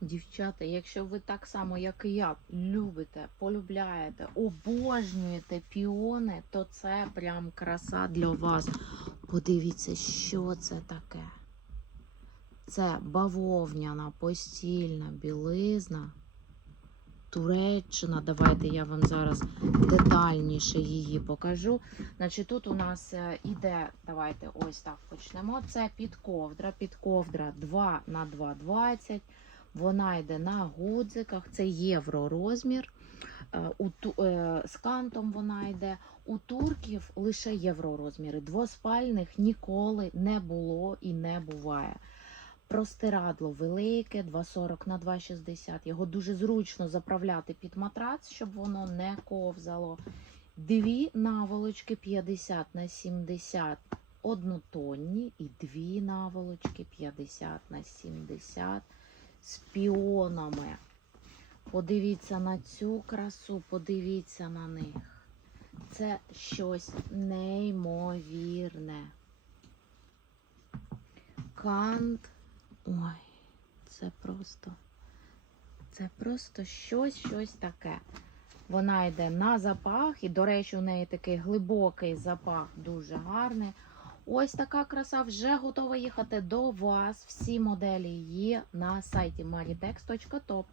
Дівчата, якщо ви так само, як і я, любите, полюбляєте, обожнюєте піони, то це прям краса для вас. Подивіться, що це таке. Це бавовняна постільна білизна. Туреччина. Давайте я вам зараз детальніше її покажу. Значить, тут у нас е, іде, давайте ось так почнемо. Це підковдра. Підковдра 2 на 2,20. Вона йде на гудзиках, це євро розмір. Е, е, з кантом вона йде. У турків лише євро розміри. Двоспальних ніколи не було і не буває. Простирадло велике, 2,40 на 2,60. Його дуже зручно заправляти під матрац, щоб воно не ковзало. Дві наволочки 50 на 70 однотонні і дві наволочки 50 на 70 з піонами. Подивіться на цю красу, подивіться на них. Це щось неймовірне. Кант. Ой, це просто. Це просто щось, щось таке. Вона йде на запах, і, до речі, у неї такий глибокий запах, дуже гарний. Ось така краса вже готова їхати до вас. Всі моделі є на сайті maritex.top.